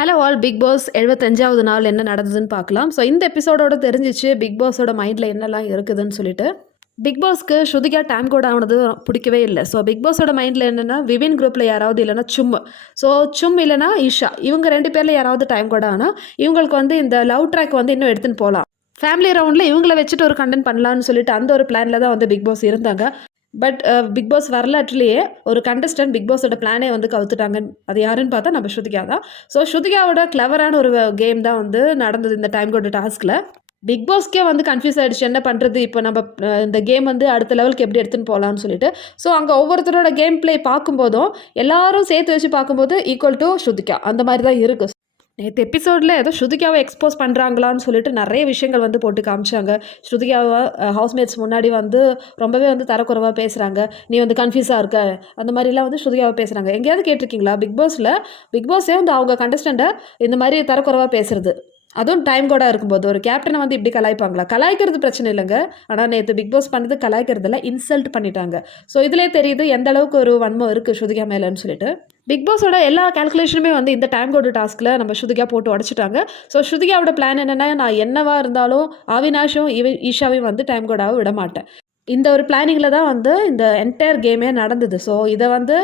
Hello all, big pass 75வது நாள் என்ன நடந்ததுன்னு பார்க்கலாம். ஸோ இந்த எபிசோடோட தெரிஞ்சிச்சு பிக் பாஸோட மைண்டில் என்னெல்லாம் இருக்குதுன்னு சொல்லிட்டு. பிக் பாஸ்க்கு ஸ்ருதிகா டைம் கோட் ஆனது பிடிக்கவே இல்லை. ஸோ பிக் பாஸோட மைண்டில் என்னென்னா விவின் குரூப்பில் யாராவது இல்லைனா சும் இல்லைனா ஈஷா, இவங்க 2 பேரில் யாராவது டைம் கோட் ஆனால் இவங்களுக்கு வந்து இந்த லவ் ட்ராக் வந்து இன்னும் எடுத்துன்னு போகலாம். ஃபேமிலி ரவுண்டில் இவங்கள வச்சுட்டு ஒரு கண்டென்ட் பண்ணலான்னு சொல்லிட்டு அந்த ஒரு பிளானில் தான் வந்து பிக் பாஸ் இருந்தாங்க. பட் பிக் பாஸ் வரலாற்றிலேயே ஒரு கண்டஸ்டன்ட் பிக் பாஸோட பிளானே வந்து கவுத்துட்டாங்க. அது யாருன்னு பார்த்தா நம்ம ஸ்ருதிகா தான். ஸோ ஸ்ருதிகாவோட கிளவரான ஒரு கேம் தான் வந்து நடந்தது இந்த டைம் கோட் டாஸ்கில். பிக் பாஸ்க்கே வந்து கன்ஃபியூஸ் ஆகிடுச்சு, என்ன பண்ணுறது இப்போ நம்ம இந்த கேம் வந்து அடுத்த லெவலுக்கு எப்படி எடுத்துன்னு போகலான்னு சொல்லிட்டு. ஸோ அங்கே ஒவ்வொருத்தரோட கேம் பிளே பார்க்கும்போதும் எல்லாரும் சேர்த்து வச்சு பார்க்கும்போது ஈக்குவல் டு ஸ்ருதிகா அந்த மாதிரி தான் இருக்குது. நேற்று எபிசோடில் ஏதோ ஸ்ருதிகாவை எக்ஸ்போஸ் பண்ணுறாங்களான்னு சொல்லிட்டு நிறைய விஷயங்கள் வந்து போட்டு காமிச்சாங்க. ஸ்ருதிகாவை ஹவுஸ்மேட்ஸ் முன்னாடி வந்து ரொம்பவே வந்து தரக்குறைவாக பேசுகிறாங்க. நீ வந்து கன்ஃபியூஸாக இருக்க அந்த மாதிரிலாம் வந்து ஸ்ருதிகாவை பேசுகிறாங்க. எங்கேயாவது கேட்டிருக்கீங்களா பிக் பாஸே வந்து அவங்க கண்டஸ்டண்ட்டை இந்த மாதிரி தரக்குறைவாக பேசுகிறது, அதுவும் டைம் கோடாக இருக்கும்போது ஒரு கேப்டனை வந்து இப்படி கலாய்ப்பாங்களா? கலாய்க்கிறது பிரச்சனை இல்லைங்க, ஆனால் நேற்று பிக் பாஸ் பண்ணது கலாய்க்கிறதுல இன்சல்ட் பண்ணிட்டாங்க. ஸோ இதிலே தெரியுது எந்த அளவுக்கு ஒரு வன்மம் இருக்குது ஸ்ருதிகா மேலேன்னு சொல்லிட்டு. பிக் பாஸோட எல்லா கால்குலேஷனுமே வந்து இந்த டைம் கோடு டாஸ்கில் நம்ம ஸ்ருதிகா போட்டு உடச்சிட்டாங்க. ஸோ ஸ்ருதிகாவோட பிளான் என்னென்னா, நான் என்னவா இருந்தாலும் அவினாஷும் ஈஷாவையும் வந்து டைம் கோடாக விட மாட்டேன். இந்த ஒரு பிளானிங்கில் தான் வந்து இந்த என்டையர் கேமே நடந்தது. ஸோ இதை வந்து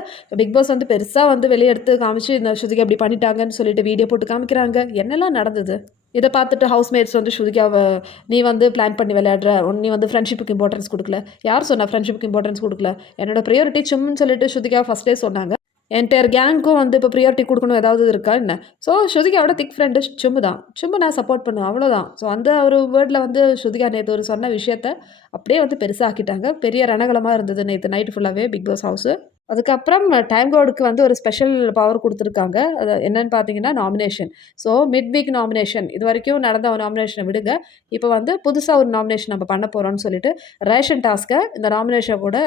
பிக் பாஸ் வந்து பெருசாக வந்து வெளியே எடுத்து காமிச்சு இந்த ஸ்ருதிகா இப்படி பண்ணிட்டாங்கன்னு சொல்லிட்டு வீடியோ போட்டு காமிக்கிறாங்க. என்னெல்லாம் நடந்தது இதை பார்த்துட்டு ஹவுஸ்மேட்ஸ் வந்து ஸ்ருதிகாவை நீ வந்து பிளான் பண்ணி விளையாடுற, நீ வந்து ஃப்ரெண்ட்ஷிப்புக்கு இம்பார்ட்டன்ஸ் கொடுக்கல. யார் சொன்னால் ஃப்ரெண்ட்ஷிப்புக்கு இம்பார்ட்டன்ஸ் கொடுக்கல? என்னோட ப்ரையாரிட்டி சும்னு சொல்லிட்டு ஸ்ருதிகா ஃபஸ்ட்டே சொன்னாங்க. என்டையர் கேங்க்கும் வந்து இப்போ ப்ரியாரிட்டி கொடுக்கணும் ஏதாவது இருக்கா என்ன? ஸோ ஸ்ருதிகாவோட திக் ஃப்ரெண்டு சும்மு நான் சப்போர்ட் பண்ணுவேன், அவ்வளோதான். ஸோ அந்த ஒரு வேர்டில் வந்து ஸ்ருதிகா நேற்று ஒரு சொன்ன விஷயத்த அப்படியே வந்து பெருசாக்கிட்டாங்க. பெரிய ரணகலமாக இருந்தது நேற்று நைட்டு ஃபுல்லாகவே பிக் பாஸ் ஹவுஸு. அதுக்கப்புறம் டைம் கோடுக்கு வந்து ஒரு ஸ்பெஷல் பவர் கொடுத்துருக்காங்க. அது என்னென்னு பார்த்தீங்கன்னா nomination. So mid week nomination, இது வரைக்கும் நடந்த ஒரு நாமினேஷனை விடுங்க, இப்போ வந்து புதுசாக ஒரு நாமினேஷன் நம்ம பண்ண போகிறோம்னு சொல்லிட்டு ரேஷன் டாஸ்க்கை இந்த நாமினேஷன் கூட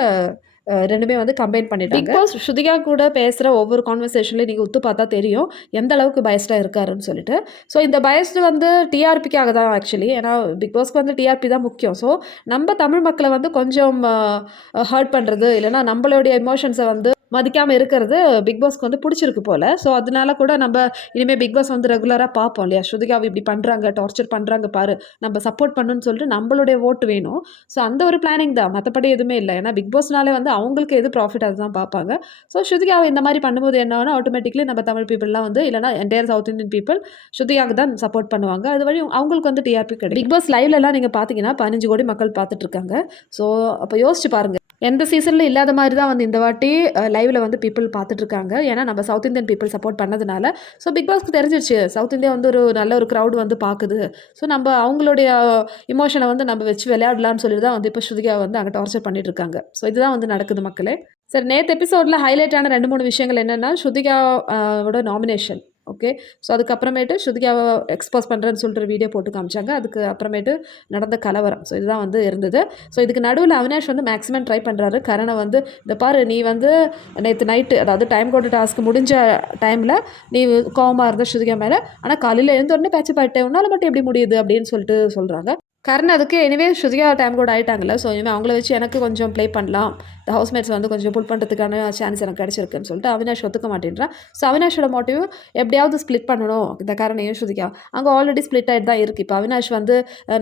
ரெண்டுமே வந்து கம்பைன் பண்ணிட்டாங்க. பிக் பாஸ் ஸ்ருதிகா கூட பேசுகிற ஒவ்வொரு கான்வர்சேஷன்லையும் நீங்கள் உத்து பார்த்தா தெரியும் எந்த அளவுக்கு பயஸ்டாக இருக்காருன்னு சொல்லிட்டு. ஸோ இந்த பயஸ்டு வந்து டிஆர்பிக்காக தான் ஆக்சுவலி, ஏன்னா பிக் பாஸ்க்கு வந்து டிஆர்பி தான் முக்கியம். ஸோ நம்ம தமிழ் மக்களை வந்து கொஞ்சம் ஹர்ட் பண்ணுறது, இல்லைனா நம்மளுடைய எமோஷன்ஸை வந்து மதிக்காமல் இருக்கிறது பிக் பாஸ்க்கு வந்து பிடிச்சிருக்கு போல். ஸோ அதனால கூட நம்ம இனிமேல் பிக் பாஸ் வந்து ரெகுலராக பார்ப்போம் இல்லையா? ஸ்ருதிகாவை இப்படி பண்ணுறாங்க, டார்ச்சர் பண்ணுறாங்க பாரு, நம்ம சப்போர்ட் பண்ணுன்னு சொல்லிட்டு நம்மளுடைய ஓட்டு வேணும். ஸோ அந்த ஒரு பிளானிங் தான், மற்றபடி எதுவுமே இல்லை. ஏன்னா பிக் பாஸ்னாலே வந்து அவங்களுக்கு எது ப்ராஃபிட் அதுதான் பார்ப்பாங்க. ஸோ ஸ்ருதிகாவை இந்த மாதிரி பண்ணும்போது என்ன ஆகுனா, ஆட்டோமேட்டிக்லி நம்ம தமிழ் பீப்புளெலாம் வந்து இல்லைனா என்டையர் சவுத் இந்தியன் பீப்புள் ஸ்ருதிகாவுக்கு தான் சப்போர்ட் பண்ணுவாங்க. அது வழி அவங்களுக்கு வந்து டிஆர்பி கிடைக்கும். பிக் பாஸ் லைவ்லலாம் நீங்கள் பார்த்தீங்கன்னா 15 கோடி மக்கள் பார்த்துட்ருக்காங்க. ஸோ அப்போ யோசிச்சு பாருங்கள், எந்த சீசனில் இல்லாத மாதிரி தான் வந்து இந்த வாட்டி லைவில் வந்து பீப்புள் பார்த்துட்ருக்காங்க. ஏன்னா நம்ம சவுத் இந்தியன் பீப்புள் சப்போர்ட் பண்ணதுனால. ஸோ பிக் பாஸ்க்கு தெரிஞ்சிருச்சு சவுத் இந்தியா வந்து ஒரு நல்ல ஒரு க்ரௌட் வந்து பார்க்குது. ஸோ நம்ம அவங்களுடைய இமோஷனை வந்து நம்ம வச்சு விளையாடலான்னு சொல்லிட்டு தான் வந்து இப்போ ஸ்ருதிகா வந்து அங்கே டார்ச்சர் பண்ணிட்டு இருக்காங்க. ஸோ இதுதான் வந்து நடக்குது மக்களே. சரி, நேற்று எபிசோடில் ஹைலைட்டான 2-3 விஷயங்கள் என்னென்னா, ஸ்ருதிகாவோட நாமினேஷன். ஓகே, ஸோ அதுக்கப்புறமேட்டு ஸ்ருதிகாவை எக்ஸ்போஸ் பண்ணுறேன்னு சொல்லிட்டு ஒரு வீடியோ போட்டு காமிச்சாங்க. அதுக்கு அப்புறமேட்டு நடந்த கலவரம். ஸோ இதுதான் வந்து இருந்தது. ஸோ இதுக்கு நடுவில் அவினாஷ் வந்து மேக்ஸிமம் ட்ரை பண்ணுறாரு கரணை வந்து, இந்த பாரு நீ வந்து நேற்று நைட்டு, அதாவது டைம் கோட் டாஸ்க் முடிஞ்ச டைமில் நீ கோவமாக இருந்த ஸ்ருதிகா மேலே, ஆனால் காலையில் எழுந்தோடனே பேச்சு பாட்டேன், உன்னால் மட்டும் எப்படி முடியுது அப்படின்னு சொல்லிட்டு சொல்கிறாங்க. கரண் அதுக்கு எனிவே ஸ்ருதிகா டைம் கோட் ஆகிட்டாங்கல்ல, ஸோ இனிமேல் அவங்கள வச்சு எனக்கு கொஞ்சம் ப்ளே பண்ணலாம், இந்த ஹவுஸ்மேட்ஸ் வந்து கொஞ்சம் புல் பண்ணுறதுக்கான சான்ஸ் எனக்கு கிடச்சிருக்குன்னு சொல்லிட்டு அவினாஷ் ஒத்துக்க மாட்டேன்றான். ஸோ அவினாஷோட மோட்டிவ் எப்படியாவது ஸ்ப்ளிட் பண்ணணும் இந்த கரணையும் ஸ்ருதிகா. அங்கே ஆல்ரெடி ஸ்ப்ளிட் ஆகிட்டு தான் இருக்குது. இப்போ அவினாஷ் வந்து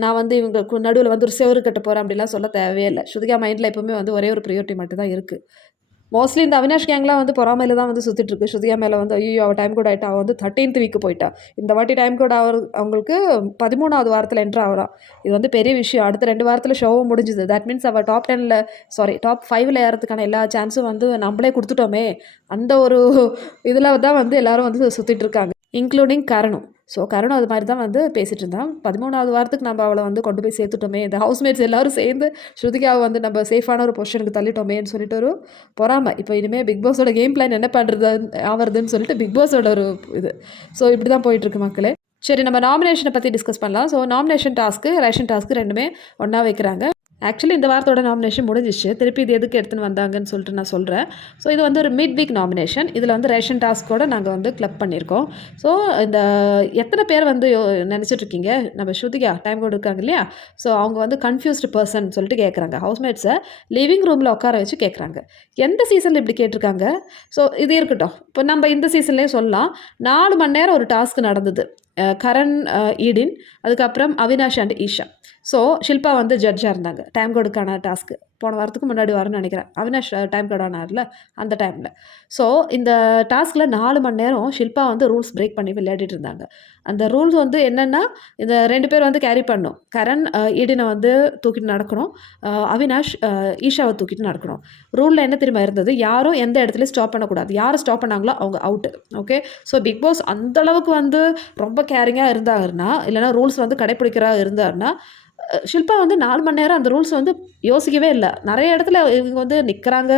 நான் வந்து இவங்களுக்கு நடுவில் வந்து ஒரு செவரு கட்ட போகிறேன் அப்படிலாம் சொல்ல தேவையே இல்லை. ஸ்ருதிகா மைண்டில் எப்போவுமே வந்து ஒரே ஒரு ப்ரியாரிட்டி மட்டும் தான் இருக்குது. மோஸ்ட்லி இந்த அவினாஷ் கேங்லாம் வந்து பொறாமையில் தான் வந்து சுற்றிட்டுருக்கு. ஸ்ருதிகா மேலே வந்து ஐயோ அவள் டைம் கோட் ஆகிட்டா, அவள் வந்து 13th வீக்கு போயிட்டா, இந்த வாட்டி டைம் கோட் அவங்களுக்கு 13வது வாரத்தில் என்ட்ரு ஆகலாம். இது வந்து பெரிய விஷயம். அடுத்த 2 வாரத்தில் ஷோவும் முடிஞ்சுது. தட் மீன்ஸ் அவள் டாப் 5ல் ஏறதுக்கான எல்லா சான்ஸும் வந்து நம்மளே கொடுத்துட்டோமே, அந்த ஒரு இதில் தான் வந்து எல்லோரும் வந்து சுற்றிட்டு இருக்காங்க, இன்க்ளூடிங் கரணும். ஸோ கருண் அது மாதிரி தான் வந்து பேசிகிட்டு இருந்தான். 13வது வாரத்துக்கு நம்ம அவளை வந்து கொண்டு போய் சேர்த்துட்டோமே, இந்த ஹவுஸ்மேட்ஸ் எல்லோரும் சேர்ந்து ஸ்ருதிகாவை வந்து நம்ம சேஃபான ஒரு பொசிஷனுக்கு தள்ளிட்டோமேன்னு சொல்லிட்டு ஒரு பொறாமை. இப்போ இனிமேல் பிக் பாஸோட கேம் பிளான் என்ன பண்ணுறது ஆவறதுன்னு சொல்லிட்டு பிக் பாஸோட ஒரு இது. ஸோ இப்படி தான் போயிட்டுருக்கு மக்களே. சரி, நம்ம நாமினேஷனை பற்றி டிஸ்கஸ் பண்ணலாம். So nomination task ration task ரெண்டுமே ஒன்றா வைக்கிறாங்க. ஆக்சுவலி இந்த வாரத்தோட நாமினேஷன் முடிஞ்சிச்சு. திருப்பி இது எதுக்கு எடுத்துன்னு வந்தாங்கன்னு சொல்லிட்டு நான் சொல்கிறேன். ஸோ இது வந்து ஒரு மிட் வீக் நாமினேஷன். இதில் வந்து ரேஷன் டாஸ்க்கோட நாங்கள் வந்து கிளப் பண்ணியிருக்கோம். ஸோ இந்த எத்தனை பேர் வந்து நினச்சிட்ருக்கீங்க நம்ம ஸ்ருதிகா டைம் கோட் இருக்காங்க இல்லையா? ஸோ அவங்க வந்து கன்ஃபியூஸ்டு பர்சன் சொல்லிட்டு கேட்குறாங்க. ஹவுஸ்மேட்ஸை லிவிங் ரூமில் உட்கார வச்சு கேட்குறாங்க. எந்த சீசனில் இப்படி கேட்டிருக்காங்க? ஸோ இது இருக்கட்டும். இப்போ நம்ம இந்த சீசன்லேயே சொல்லலாம். 4 மணி நேரம் ஒரு டாஸ்க் நடந்தது. கரண், ஈடின், அதுக்கப்புறம் அவினாஷ் அண்ட் ஈஷா. ஸோ ஷில்பா வந்து ஜட்ஜாக இருந்தாங்க டைம் கோடுக்கான டாஸ்க்கு. போன வாரத்துக்கு முன்னாடி வரணும்னு நினைக்கிறேன். அவினாஷ் டைம் கோட் ஆனார்ல அந்த டைமில். ஸோ இந்த டாஸ்கில் 4 மணி நேரம் ஷில்பா வந்து ரூல்ஸ் பிரேக் பண்ணி விளையாடிட்டு இருந்தாங்க. அந்த ரூல்ஸ் வந்து என்னென்னா, இந்த 2 பேர் வந்து கேரி பண்ணணும். கரண் ஈடினை வந்து தூக்கிட்டு நடக்கணும். அவினாஷ் ஈஷாவை தூக்கிட்டு நடக்கணும். ரூலில் என்ன தெரியுமா இருந்தது, யாரும் எந்த இடத்துலையும் ஸ்டாப் பண்ணக்கூடாது. யார் ஸ்டாப் பண்ணாங்களோ அவங்க out. Okay. So Bigg Boss அந்தளவுக்கு வந்து ரொம்ப கேரிங்காக இருந்தாருன்னா, இல்லைனா ரூல்ஸ் வந்து கடைப்பிடிக்கிறா இருந்தாருன்னா, ஷில்பா வந்து 4 மணி நேரம் அந்த ரூல்ஸ் வந்து யோசிக்கவே இல்லை. நிறைய இடத்துல இவங்க வந்து நிற்கிறாங்க,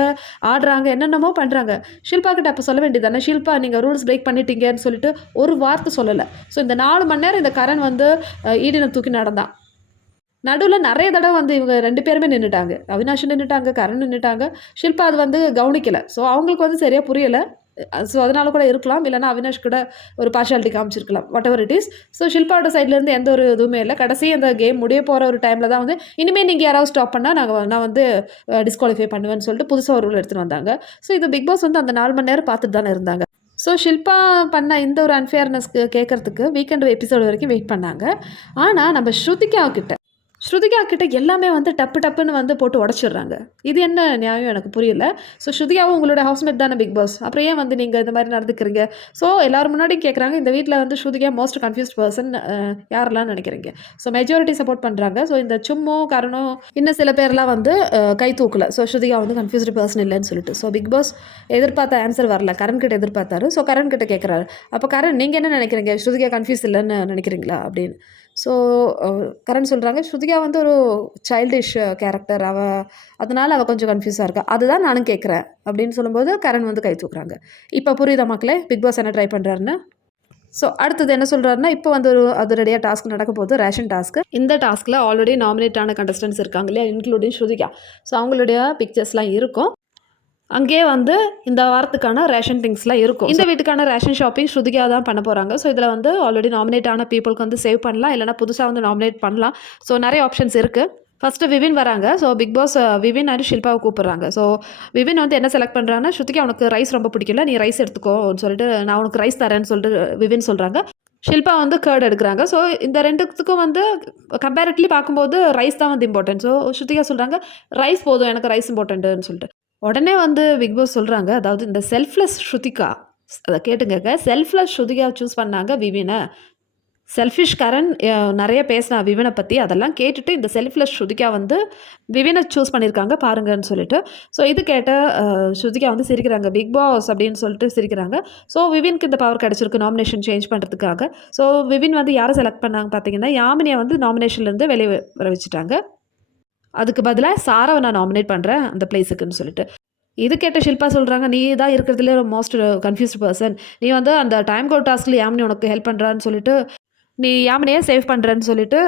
ஆடுறாங்க, என்னென்னமோ பண்ணுறாங்க. ஷில்பா கிட்ட அப்போ சொல்ல வேண்டியது தானே, ஷில்பா நீங்கள் ரூல்ஸ் பிரேக் பண்ணிட்டீங்கன்னு சொல்லிட்டு ஒரு வார்த்தை சொல்லலை. ஸோ இந்த 4 மணி நேரம் இந்த கரண் வந்து ஈடினை தூக்கி நடந்தான். நடுவில் நிறைய தடவை வந்து இவங்க 2 பேருமே நின்றுட்டாங்க. அவினாஷும் நின்றுட்டாங்க, கரண் நின்றுட்டாங்க. ஷில்பா அது வந்து கவனிக்கலை. ஸோ அவங்களுக்கு வந்து சரியாக புரியலை. ஸோ அதனால கூட இருக்கலாம். இல்லைனா அவினாஷ் கூட ஒரு பார்ஷாலிட்டி காமிச்சிருக்கலாம். Whatever it is. So ஷில்பாவோட சைட்லேருந்து எந்த ஒரு இதுவுமே இல்லை. கடைசி அந்த கேம் முடிய போகிற ஒரு டைமில் தான் வந்து இனிமேல் நீங்கள் யாராவது ஸ்டாப் பண்ணால் நான் வந்து டிஸ்குவாலிஃபை பண்ணுவேன்னு சொல்லிட்டு புதுசாக ஒரு ரூல் எடுத்துகிட்டு வந்தாங்க. ஸோ இது பிக் பாஸ் வந்து அந்த 4 மணி நேரம் பார்த்துட்டு தானே இருந்தாங்க. ஸோ ஷில்பா பண்ண இந்த ஒரு அன்ஃபேர்னஸ்க்கு கேட்குறதுக்கு வீக்கெண்ட் எபிசோடு வரைக்கும் வெயிட் பண்ணாங்க. ஆனால் நம்ம ஸ்ருதிகா கிட்ட எல்லாமே வந்து டப்புன்னு வந்து போட்டு உடச்சிடுறாங்க. இது என்ன நியாயம் எனக்கு புரியல. ஸோ ஸ்ருதிகாவும் உங்களோட ஹவுஸ்மேட் தானே பிக் பாஸ், அப்புறம் ஏன் வந்து நீங்கள் இந்த மாதிரி நடந்துக்கிறீங்க? ஸோ எல்லோரும் முன்னாடியும் கேட்குறாங்க, இந்த வீட்டில் வந்து ஸ்ருதிகா மோஸ்ட் கன்ஃபியூஸ்ட் பர்சன் யாரெல்லாம் நினைக்கிறீங்க? ஸோ மெஜாரிட்டி சப்போர்ட் பண்ணுறாங்க. ஸோ இந்த சும்மோ கரணம் இன்னும் சில பேர்லாம் வந்து கை தூக்கலை. ஸோ ஸ்ருதிகா வந்து கன்ஃபியூஸ்டு பர்சன் இல்லைன்னு சொல்லிட்டு. ஸோ பிக் பாஸ் எதிர்பார்த்த ஆன்சர் வரல. கரண் கிட்ட எதிர்பார்த்தாரு. ஸோ கரண் கிட்ட கேட்குறாரு, அப்போ கரண் நீங்கள் என்ன நினைக்கிறீங்க? ஸ்ருதிகா கன்ஃபியூஸ் இல்லைன்னு நினைக்கிறீங்களா அப்படின்னு. ஸோ கரண் சொல்கிறாங்க, ஸ்ருதிகா வந்து ஒரு சைல்டிஷ் கேரக்டர், அதனால் அவள் கொஞ்சம் கன்ஃபியூஸாக இருக்கா, அதுதான் நானும் கேட்குறேன் அப்படின்னு சொல்லும்போது கரண் வந்து கை தூக்குறாங்க. இப்போ புரியுதா மக்களே பிக் பாஸ் என்ன ட்ரை பண்ணுறாருன்னு? ஸோ அடுத்தது என்ன சொல்கிறாருன்னா, இப்போ வந்து ஒரு அதிரடியாக டாஸ்க் நடக்க போகுது, ரேஷன் டாஸ்க்கு. இந்த டாஸ்கில் ஆல்ரெடி நாமினேட் ஆன கண்டஸ்டன்ஸ் இருக்காங்க இல்லையா, இன்க்ளூடிங் ஸ்ருதிகா. ஸோ அவங்களுடைய பிக்சர்ஸ்லாம் இருக்கும். அங்கேயே வந்து இந்த வாரத்துக்கான ரேஷன் திங்ஸ்லாம் இருக்கும். இந்த வீட்டுக்கான ரேஷன் ஷாப்பிங் ஸ்ருதிகா தான் பண்ண போகிறாங்க. ஸோ இதில் வந்து ஆல்ரெடி நாமினேட் ஆன பீப்புளுக்கு வந்து சேவ் பண்ணலாம், இல்லைனா புதுசாக வந்து நாமினேட் பண்ணலாம். ஸோ நிறைய ஆப்ஷன்ஸ் இருக்குது. ஃபஸ்ட்டு விவின் வராங்க. ஸோ பிக் பாஸ் விவின் அண்ட் ஷில்பாவை கூப்பிட்றாங்க. ஸோ விவின் வந்து என்ன செலக்ட் பண்ணுறாங்கன்னா, ஸ்ருதிகா உனக்கு ரைஸ் ரொம்ப பிடிக்கல, நீ ரைஸ் எடுத்துக்கோன்னு சொல்லிட்டு நான் உனக்கு ரைஸ் தரேன்னு சொல்லிட்டு விவின் சொல்கிறாங்க. ஷில்பா வந்து கேர்ட் எடுக்கிறாங்க. ஸோ இந்த ரெண்டுத்துக்கும் வந்து கம்பேரிட்டிவ்லி பார்க்கும்போது ரைஸ் தான் வந்து இம்பார்ட்டன்ட். ஸோ ஸ்ருதிகா சொல்கிறாங்க, ரைஸ் போதும் எனக்கு, ரைஸ் இம்பார்ட்டன்ட்டுன்னு சொல்லிட்டு. உடனே வந்து பிக் பாஸ் சொல்கிறாங்க, அதாவது இந்த செல்ஃப்லெஸ் ஸ்ருதிகா, அதை கேட்டுங்க, செல்ஃப்லெஸ் ஸ்ருதிகா சூஸ் பண்ணாங்க விவினை. செல்ஃபிஷ் கரண் நிறைய பேசினா விவினை பற்றி, அதெல்லாம் கேட்டுட்டு இந்த செல்ஃப்லெஸ் ஸ்ருதிகா வந்து விவினை சூஸ் பண்ணியிருக்காங்க பாருங்கன்னு சொல்லிட்டு. ஸோ இது கேட்ட ஸ்ருதிகா வந்து சிரிக்கிறாங்க, பிக் பாஸ் அப்படின்னு சொல்லிட்டு சிரிக்கிறாங்க. ஸோ விவினுக்கு இந்த பவர் கிடச்சிருக்கு நாமினேஷன் சேஞ்ச் பண்ணுறதுக்காக. ஸோ விவின் வந்து யாரை செலக்ட் பண்ணாங்க பார்த்தீங்கன்னா, யாமினியை வந்து நாமினேஷன்லேருந்து வெளியே வர வச்சுட்டாங்க. அதுக்கு பதிலாக சாராவை நான் நாமினேட் பண்ணுறேன் அந்த பிளேஸுக்குன்னு சொல்லிட்டு. இது கேட்ட ஷில்பா சொல்கிறாங்க, நீ தான் இருக்கிறதுலே மோஸ்ட் கன்ஃபியூஸ்ட் பர்சன், நீ வந்து அந்த டைம் கோட் டாஸ்கில் யாமினி உனக்கு ஹெல்ப் பண்ணுறான்னு சொல்லிட்டு நீ யாமினியே சேவ் பண்ணுறேன்னு சொல்லிட்டு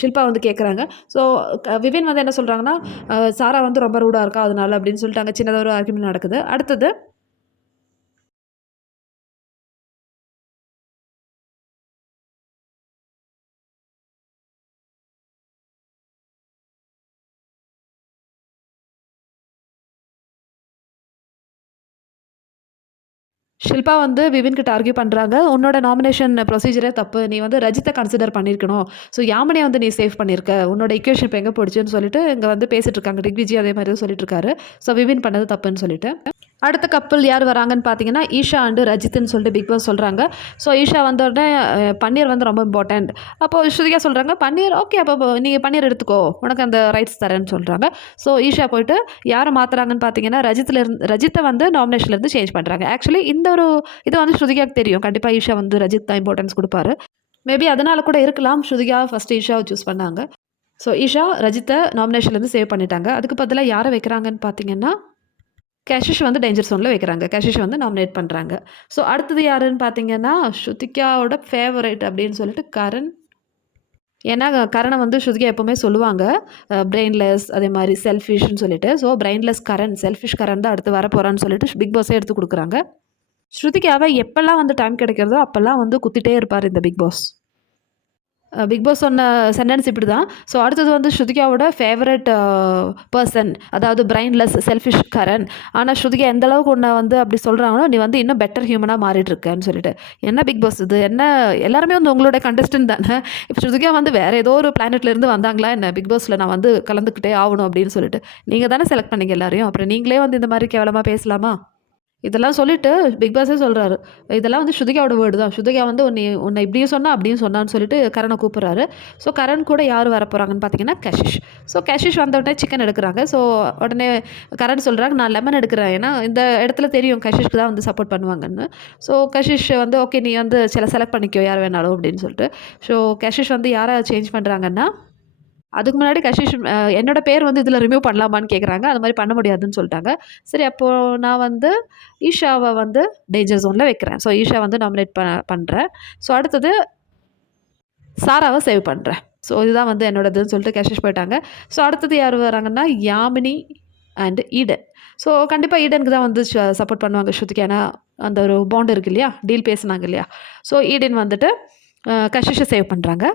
ஷில்பா வந்து கேட்குறாங்க. ஸோ விவின் வந்து என்ன சொல்கிறாங்கன்னா, சாரா வந்து ரொம்ப ரூடாக இருக்கா அதனால அப்படின்னு சொல்லிட்டு அங்கே சின்னதாக ஒரு ஆர்குமெண்ட் நடக்குது. அடுத்தது ஷில்பா வந்து விவின்கிட்ட ஆர்கியூ பண்ணுறாங்க, உன்னோட நாமினேஷன் ப்ரொசீஜரே தப்பு, நீ வந்து ரஜித்தை கன்சிடர் பண்ணியிருக்கணும், ஸோ யாமினியை வந்து நீ சேவ் பண்ணியிருக்க, உன்னோட இக்குவேஷன் இப்போ எங்கே போயிடுச்சுன்னு சொல்லிட்டு இங்கே வந்து பேசிகிட்டு இருக்காங்க. திக்விஜய் அதே மாதிரி சொல்லிட்டு இருக்காரு. ஸோ விவின் பண்ணது தப்புன்னு சொல்லிட்டு. அடுத்த கப்பல் யார் வராங்கன்னு பார்த்தீங்கன்னா, ஈஷா அண்டு ரஜித்துன்னு சொல்லிட்டு பிக் பாஸ் சொல்கிறாங்க. ஸோ ஈஷா வந்த உடனே பன்னீர் வந்து ரொம்ப இம்பார்ட்டண்ட். அப்போது ஸ்ருதிகா சொல்கிறாங்க, பன்னீர் ஓகே, அப்போ நீங்கள் பன்னீர் எடுத்துக்கோ, உனக்கு அந்த ரைட்ஸ் தரேன்னு சொல்கிறாங்க. ஸோ ஈஷா போயிட்டு யாரை மாற்றுறாங்கன்னு பார்த்தீங்கன்னா, ரஜித்தை வந்து நாமினேஷன்லேருந்து சேஞ்ச் பண்ணுறாங்க. ஆக்சுவலி இந்த ஒரு இது வந்து ஸ்ருதிகாவுக்கு தெரியும், கண்டிப்பாக ஈஷா வந்து ரஜித் தான் இம்பார்ட்டன்ஸ் கொடுப்பாரு. மேபி அதனால கூட இருக்கலாம் ஸ்ருதிகா ஃபஸ்ட்டு ஈஷாவை சூஸ் பண்ணாங்க. ஸோ ஈஷா ரஜித்தை நாமினேஷன்லேருந்து சேவ் பண்ணிட்டாங்க. அதுக்கு பதிலாக யாரை வைக்கிறாங்கன்னு பார்த்தீங்கன்னா, கேஷிஷ் வந்து டேஞ்சர் ஜோனில் வைக்கிறாங்க. கேஷிஷ் வந்து நாமினேட் பண்ணுறாங்க. ஸோ அடுத்தது யாருன்னு பார்த்தீங்கன்னா, ஸ்ருதிகாவோட ஃபேவரேட் அப்படின்னு சொல்லிட்டு கரண், ஏன்னா கரணை வந்து ஸ்ருதிகா எப்போவுமே சொல்லுவாங்க பிரெயின்லெஸ் அதே மாதிரி செல்ஃபிஷ்னு சொல்லிட்டு. So brainless Karan, selfish Karan தான் அடுத்து வரப்போகிறான்னு சொல்லிட்டு பிக் பாஸே எடுத்து கொடுக்குறாங்க. ஸ்ருதிகாவை எப்போல்லாம் வந்து டைம் கிடைக்கிறதோ அப்போல்லாம் வந்து குத்திட்டே இருப்பார் இந்த பிக் பாஸ். பிக் பாஸ் சொன்ன சென்டென்ஸ் இப்படி தான். ஸோ அடுத்தது வந்து ஸ்ருதிகாவோட ஃபேவரட் பர்சன், அதாவது பிரெயின்லெஸ் செல்ஃபிஷ் கரண். ஆனால் ஸ்ருதிகா எந்த அளவுக்கு உன்னை வந்து அப்படி சொல்கிறாங்களோ நீ வந்து இன்னும் பெட்டர் ஹியூமனாக மாறிட்டு இருக்கேன்னு சொல்லிட்டு. என்ன பிக் பாஸ் இது, என்ன எல்லாருமே வந்து உங்களோட கண்டஸ்டன்ட் தானே. இப்போ ஸ்ருதிகா வந்து வேறு ஏதோ ஒரு பிளானெட்லேருந்து வந்தாங்களா என்ன பிக் பாஸில் நான் வந்து கலந்துக்கிட்டே ஆகணும் அப்படின்னு சொல்லிட்டு. நீங்கள் தானே செலக்ட் பண்ணீங்க எல்லாரையும், அப்புறம் நீங்களே வந்து இந்த மாதிரி கேவலமாக பேசலாமா? இதெல்லாம் சொல்லிட்டு பிக் பாஸே சொல்கிறாரு, இதெல்லாம் வந்து ஸ்ருதிகாவோட வேர்டு தான். ஸ்ருதிகா வந்து உன்னை இப்படியும் சொன்னா அப்படியும் சொன்னான்னு சொல்லிட்டு கரனை கூப்பிட்றாரு. ஸோ கரண் கூட யார் வர போகிறாங்கன்னு பார்த்தீங்கன்னா கஷிஷ். ஸோ கஷிஷ் வந்த உடனே சிக்கன் எடுக்கிறாங்க. ஸோ உடனே கரண் சொல்கிறாங்க நான் லெமன் எடுக்கிறேன், ஏன்னா இந்த இடத்துல தெரியும் கஷிஷ்க்கு தான் வந்து சப்போர்ட் பண்ணுவாங்கன்னு. ஸோ கஷிஷ் வந்து ஓகே நீ வந்து செலக்ட் பண்ணிக்கோ யார் வேணாலும் அப்படின்னு சொல்லிட்டு. ஸோ கஷிஷ் வந்து யாரை சேஞ்ச் பண்ணுறாங்கன்னா, அதுக்கு முன்னாடி கஷிஷ் என்னோட பேர் வந்து இதில் ரிமூவ் பண்ணலாமான்னு கேட்குறாங்க. அது மாதிரி பண்ண முடியாதுன்னு சொல்லிட்டாங்க. சரி அப்போது நான் வந்து ஈஷாவை வந்து டேஞ்சர் ஜோனில் வைக்கிறேன். ஸோ ஈஷா வந்து நாமினேட் பண்ணுறேன். ஸோ அடுத்தது சாராவை சேவ் பண்ணுறேன். ஸோ இதுதான் வந்து என்னோடதுன்னு சொல்லிட்டு கஷிஷ் போயிட்டாங்க. ஸோ அடுத்தது யார் வராங்கன்னா யாமினி அண்ட் ஈடன். ஸோ கண்டிப்பாக ஈடனுக்கு தான் வந்து சப்போர்ட் பண்ணுவாங்க ஸ்ருதிக்கு. ஏன்னா அந்த ஒரு பாண்ட் இருக்குது இல்லையா, டீல் பேசுனாங்க இல்லையா. ஸோ ஈடன் வந்துட்டு கஷிஷை சேவ் பண்ணுறாங்க.